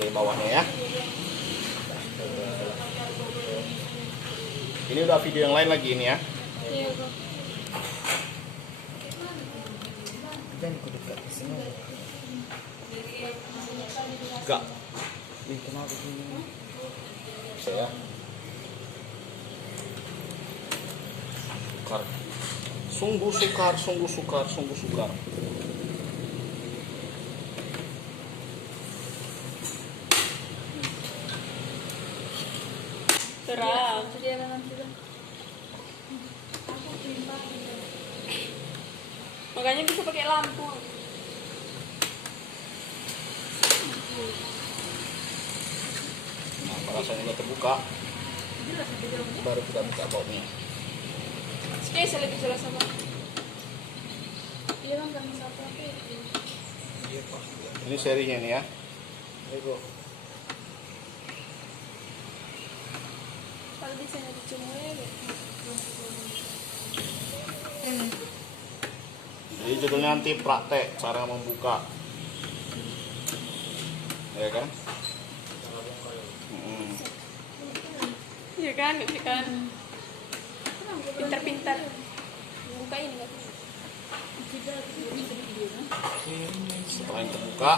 di bawahnya ya. Ini udah video yang lain lagi ini ya. Iya, Bro. Dan kudu ke sini. Enggak. Ih, kenapa begini? Ya. Sukar. Sungguh sukar, sungguh sukar, sungguh sukar. Terang. Jadi memang sudah. Makanya bisa pakai lampu. Nah, rasanya udah terbuka. Baru kita buka bautnya. Sekali lebih jelas apa? Iya bang, kami satu apa? Iya, Pak. Ini serinya nih ya. Ayo, Kalau bisa nanti cuma ya. Jadi judulnya nanti praktek cara membuka. Ya kan? Iya kan, gitu kan. Pintar-pintar. Buka ini nggak? Setelah yang terbuka,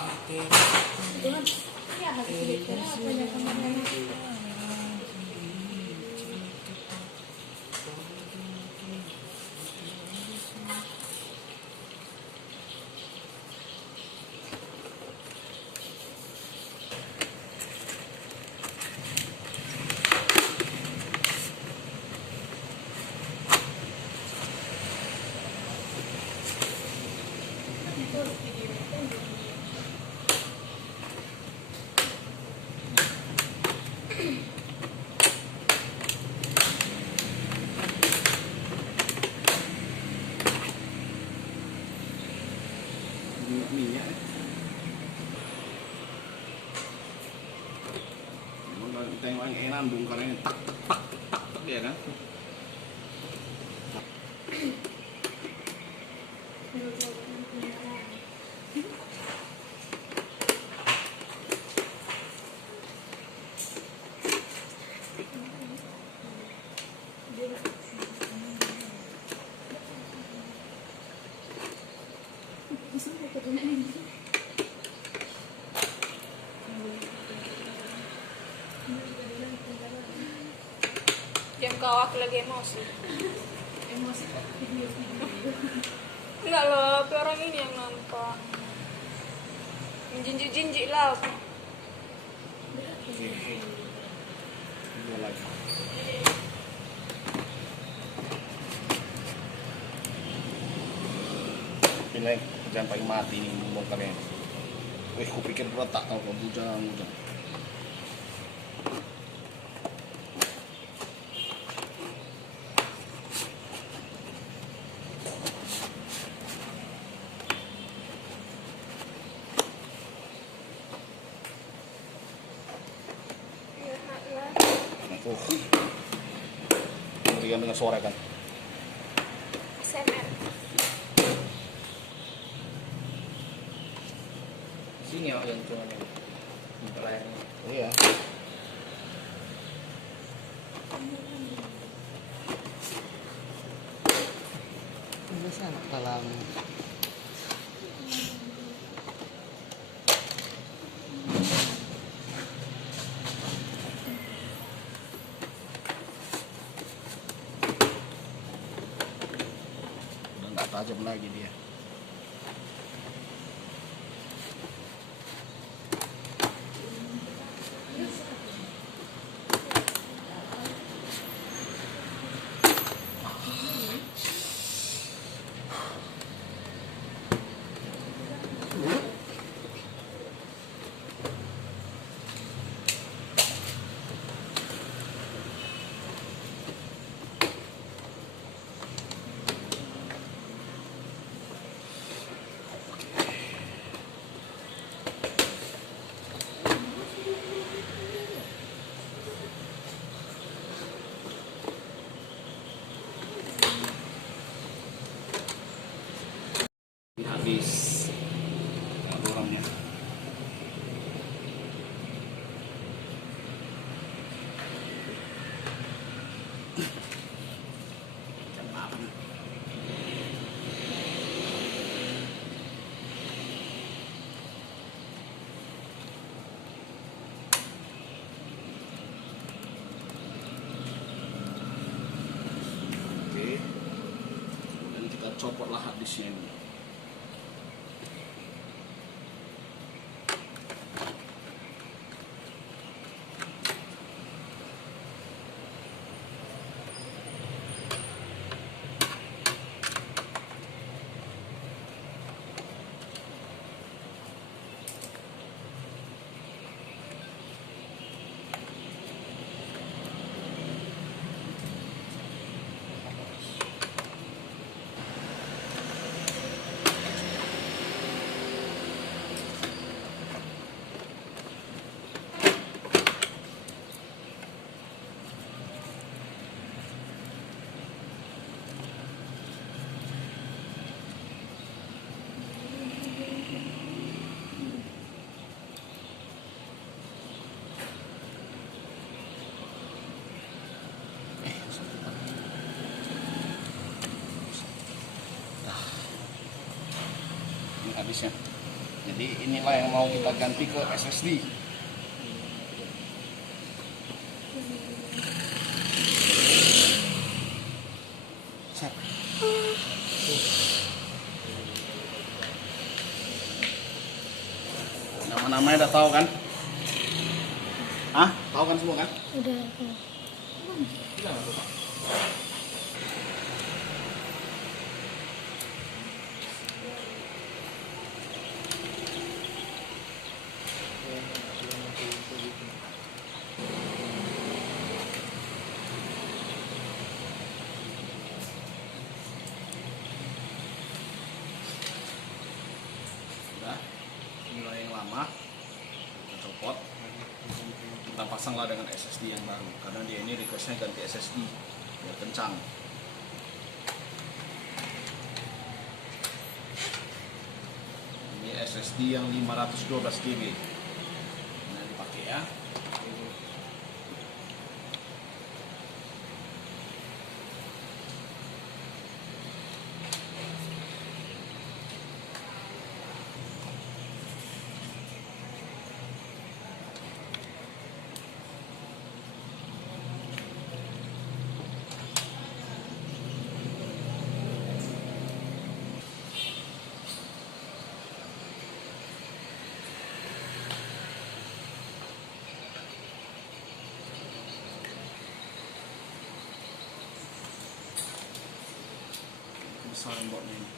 minyak. Kita yang enak bongkarnya tak tak tak tak ya kan? Jam kau aku lagi emosi. Enggak loh, tapi orang ini yang nampak. Menjinjik-jinjik lah. Dua lagi. Ini kerjaan paling mati nih membongkarnya. Kupikir retak tau kok bujang. Meriam dengan suara kan. SMR. sini ya yang tuan ini. Layarnya. Iya. Ini sangat dalam. Udah nggak tajam lagi dia. Habis orangnya. copotlah harddisknya ini. Habisnya. Jadi inilah yang mau kita ganti ke SSD. Set. Nama-namanya udah tahu kan? Hah? Tahu kan semua kan? Udah. Bilang aku, Pak. Udah. Inilah yang lama. Kita copot. Kita pasanglah dengan SSD yang baru. Karena dia ini requestnya ganti SSD biar kencang. Ini SSD yang 512 GB. Nah, dipakai ya. Besar botnya ini.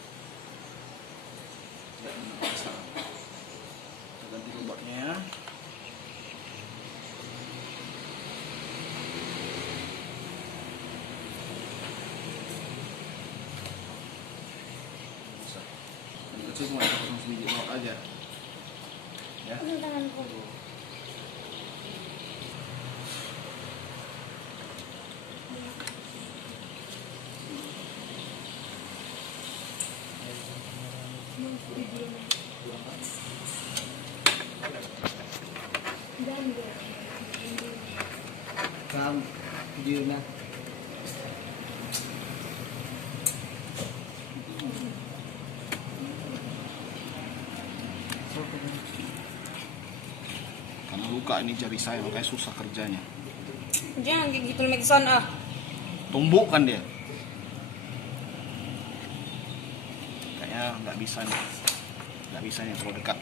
Tidak besar. Kita ganti dulu botnya ya. Besar. Yang kecil cuma 1 biji bot aja. Ya. Kam, video na. Karena luka ini jari saya makanya susah kerjanya. Jangan kayak gitu make sound ah. Tumbuk kan dia. Kayaknya nggak bisa nih. Nggak bisa nih terlalu dekat.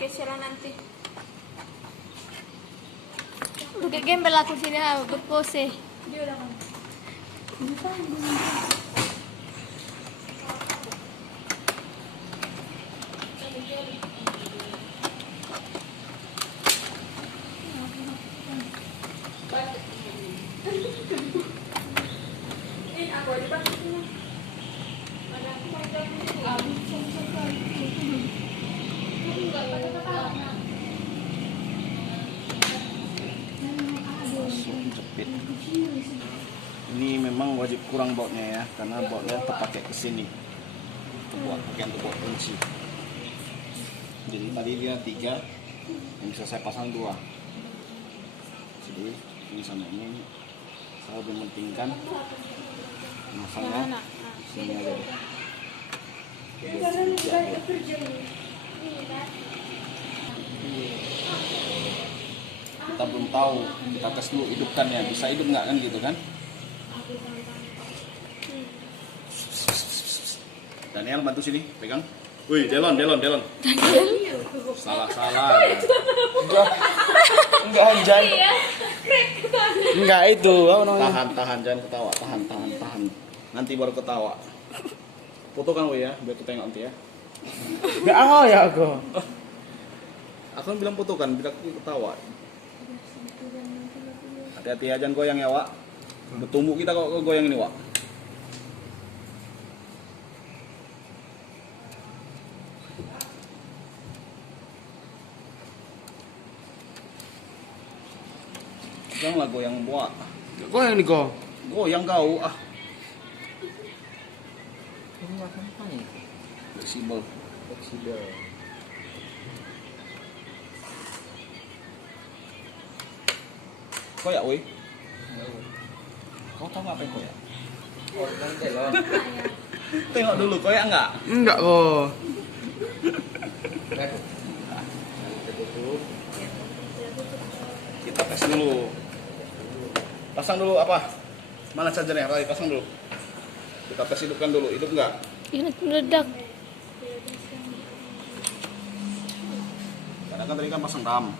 Sketch lah nanti. Udah gembel aku sini berpose. Dia udah kan. Ini aku aja pas sini. Ada aku mau Jepit. Ini memang wajib kurang bautnya ya, karena bautnya terpakai ke sini. Buat pakaian untuk kunci. Jadi tadi dia 3, yang bisa saya pasang 2. Jadi ini sama ini saya lebih mementingkan Masangnya Nah. sini aja deh. Kita belum tahu, kita tes dulu hidupkannya, bisa hidup nggak kan gitu kan? Daniel bantu sini, pegang. Wih, Delon. Salah. Enggak anjay. Enggak itu. Apa namanya? Tahan, jangan ketawa, tahan. Nanti baru ketawa. Foto kan ya, biar kita tengok nanti ya. Enggak mau ya aku. Aku kan bilang foto kan, biar aku ketawa. Hati-hati ya, jangan goyang ya, Wak. Bertumbuk kita kok goyang ini, Wak. Janganlah goyang buat. Kok yang nih kok? Goyang kau, ah. Ini makan apa nih? Fleksibel. Koyak, woi. Kau tahu ngapain koyak? Oh, nanti loh. Tengok dulu, koyak nggak? Enggak kok. Kita tes dulu. Pasang dulu apa? Mana chargernya? Rai, pasang dulu. Kita tes hidupkan dulu. Hidup nggak? Ini meledak. Karena kan tadi kan pasang RAM.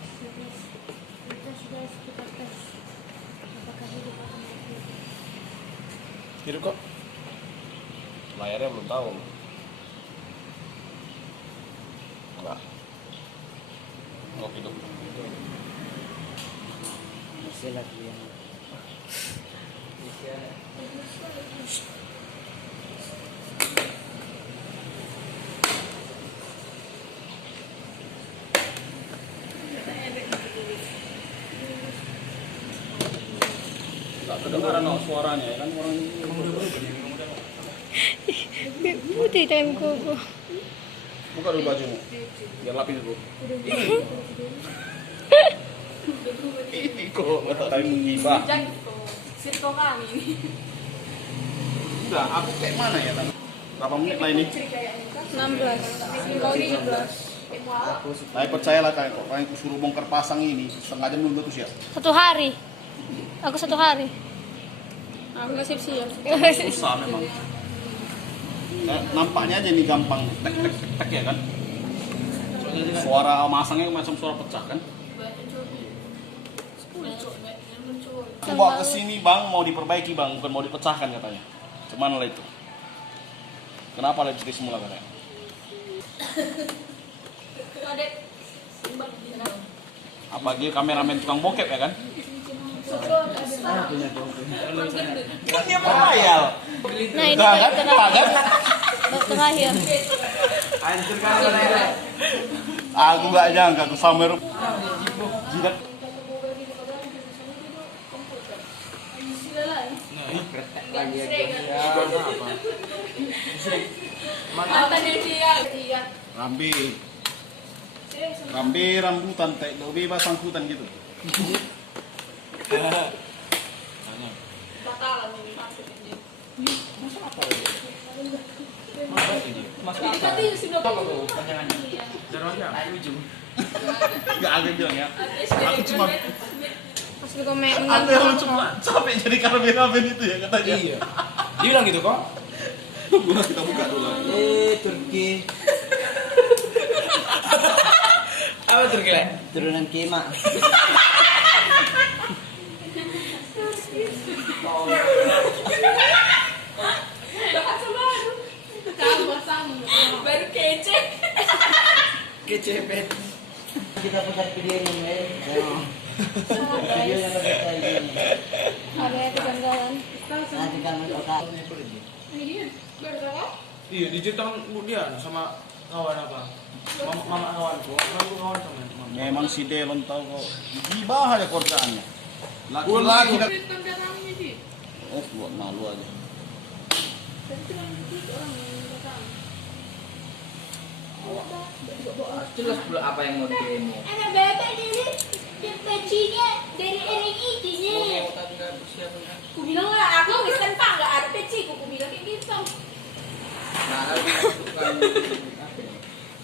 Hidup kok? Layarnya belum tahu. Enggak. Oh, hidup. Masih lagi yang. Enggak kedengaran no, suaranya ya kan orang ini. Putih time koko. Buka dulu bajumu. Biar lapis dulu. Ini kok tadi menggibah. Jangan gitu. Sirko kami ini. Udah, aku kayak mana ya? Berapa menit lah ini? 16. Mau 17. Saya percayalah kalian kok, kalian suruh bongkar pasang ini setengah jam belum tentu siap. 1 hari. Aku 1 hari. Aku nggak siap-siap. Susah memang. Nampaknya aja ini gampang tek ya kan? Suara masangnya macam suara pecah kan? Bawa ke sini bang, mau diperbaiki bang, bukan mau dipecahkan katanya. Cuman lah itu. Kenapa lah seperti semula katanya? Apalagi kameramen tukang bokep ya kan? Kan dia berhayal. Nah, ini Nah, bab kan? terakhir. Kan? Bab terakhir. Hancur kan? Aku gak nyangka aku samer jidat. Rambi rambutan teh lebih bebas sangkutan gitu. Batalan ini masuk ini. Tapi sudah apa tuh panjangannya? Darahnya ujung. Gak aku bilang ya. Aku cuma Pas di komen. aku yang cuma capek jadi kameramen itu ya katanya. Iya. Dia bilang gitu kok. Gua kita buka dulu. Turki. Apa Turki lah? Turunan Kema. Baru kece. Kecepet. Kita putar videonya men. Videonya pakai kayak gini. Ada kejanggalan. Nanti kamu otak. Iya, diceritakan dia sama kawan apa? Mama kawanku, aku kawan sama mama. Memang si Delon tahu kok. Gibah aja kerjaannya. Laki-laki dah. Oh, buat malu aja. Jelas pula apa yang mau demo. Anak bapak ini pecinya dari RI ini. Ku bilang lah aku nggak sempat nggak ada peci ku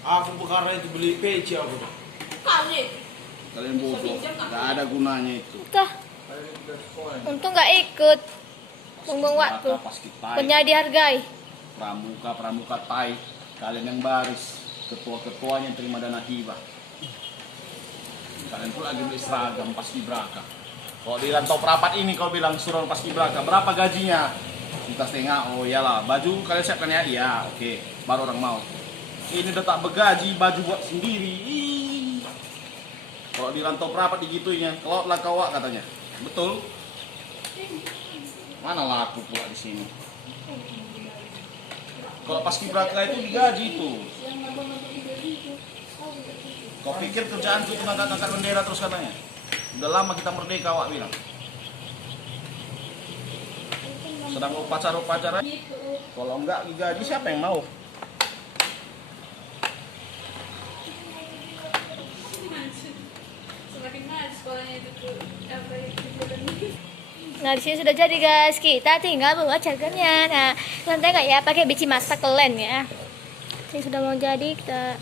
Aku perkara itu beli PC aku. Kali. Kalian bodoh. Nggak ada gunanya itu. Tuh. Untung nggak ikut. Buang waktu. Maka pas kita Punya dihargai. pramuka tai. Kalian yang baris. Ketua-ketuanya yang terima dana hibah. Kalian pula lagi beli seragam paskibraka. Kalau di rantau perapat ini kau bilang suruh paskibraka, berapa gajinya? Kita setengah, oh iyalah, baju kalian siapkan ya? Iya, oke, baru orang mau. Ini udah tak bergaji, baju buat sendiri. Ih. Kalau di rantau perapat digituinnya, kalau lah kau katanya. Betul? Mana laku pula di sini? Kalau paskibraka itu digaji itu. Kau pikir kerjaan itu cuma angkat bendera terus katanya? Udah lama kita merdeka, awak bilang. Sedang upacara-upacara. Kalau enggak digaji siapa yang mau? Semakin mahal sekolahnya itu tuh. Apa itu? Nah di sini sudah jadi guys, kita tinggal buat cagarnya. Nah kalian tengok ya, pakai biji masak kelen ya. Ini sudah mau jadi, kita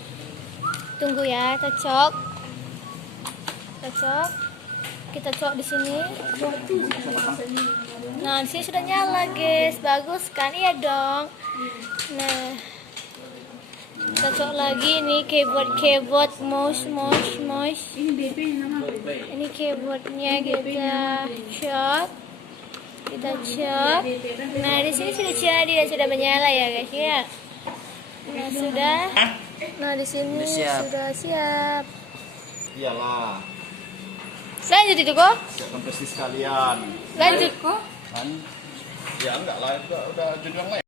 tunggu ya, kita cok, kita cok di sini. Nah di sini sudah nyala guys, bagus kan? Iya dong. Nah kita cok lagi nih keyboard mouse. Ini keyboardnya kita cok. Nah di sini sudah jadi dan sudah menyala ya guys ya. Nah sudah. Nah di sini sudah siap. Iyalah, Lanjut itu kok. siapkan prestis kalian. Lanjut kok. Kan? Ya enggak lah, udah jadi yang lain.